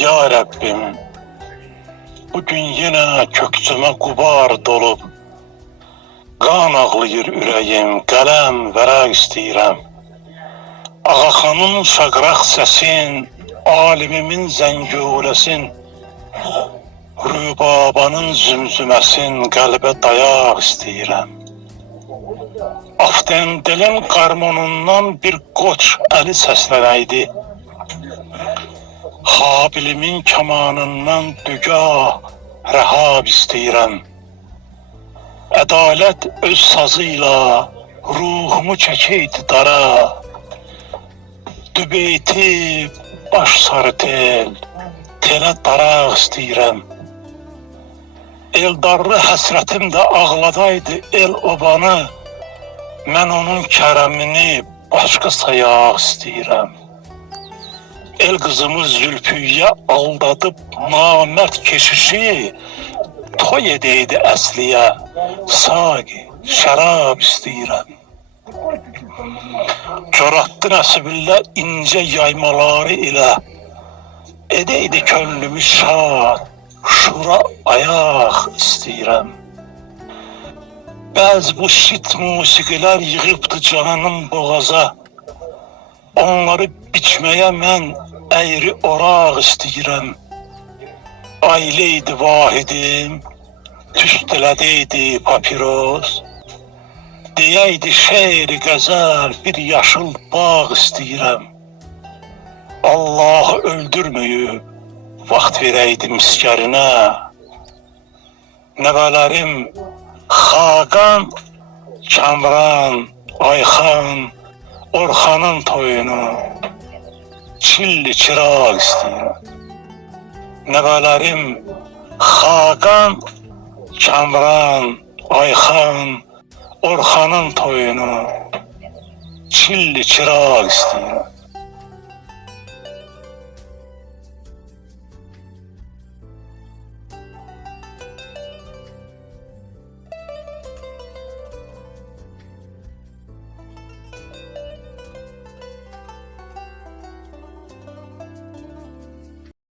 Ya Rabbim, bugün yine kökçüme gubar dolup, qan ağlayır ürəyim, qələm, vərəq istəyirəm. Ağaxanın şaqraq səsin, alimimin zəngüləsin, Rübabanın zümzüməsin, qəlbə dayaq istəyirəm. Aftendelin qarmonundan bir qoç əli səslənəydi. Habilimin kamanından dügah, rəhab istəyirəm. Ədalət öz sazıyla ruhumu çəkəydi dara. Dübeyti baş sarı telə daraq istəyirəm. Eldarlı həsrətim də ağladaydı el obanı. Mən onun kərəmini başqa sayaq istəyirəm. El qızımız Zülfüyə aldadıb namərd keşişi, toy edəydi əsliyə, saqi, şərab istəyirəm. Coratdı nəsiblə incə yaymaları ilə, edəydi könlümü şad, şura ayaq istəyirəm. Bəzi bu şit musiqilər yığıbdı canım boğaza, onları biçməyə mən əyri oraq istəyirəm. Ailəydi vahidim, tüstələdəydi papiros, deyəydi şeir qəzəl, bir yaşıl bağ istəyirəm. Allahı öldürməyib, vaxt verəydi miskərinə. Nəvələrim Xaqan, Kamran, Ayxan, Orxanın toyunu, çilli çıraq istəyirəm. Nəvələrim Xaqan, Kamran, Ayxan, Orxanın toyunu, çilli çıraq istəyirəm.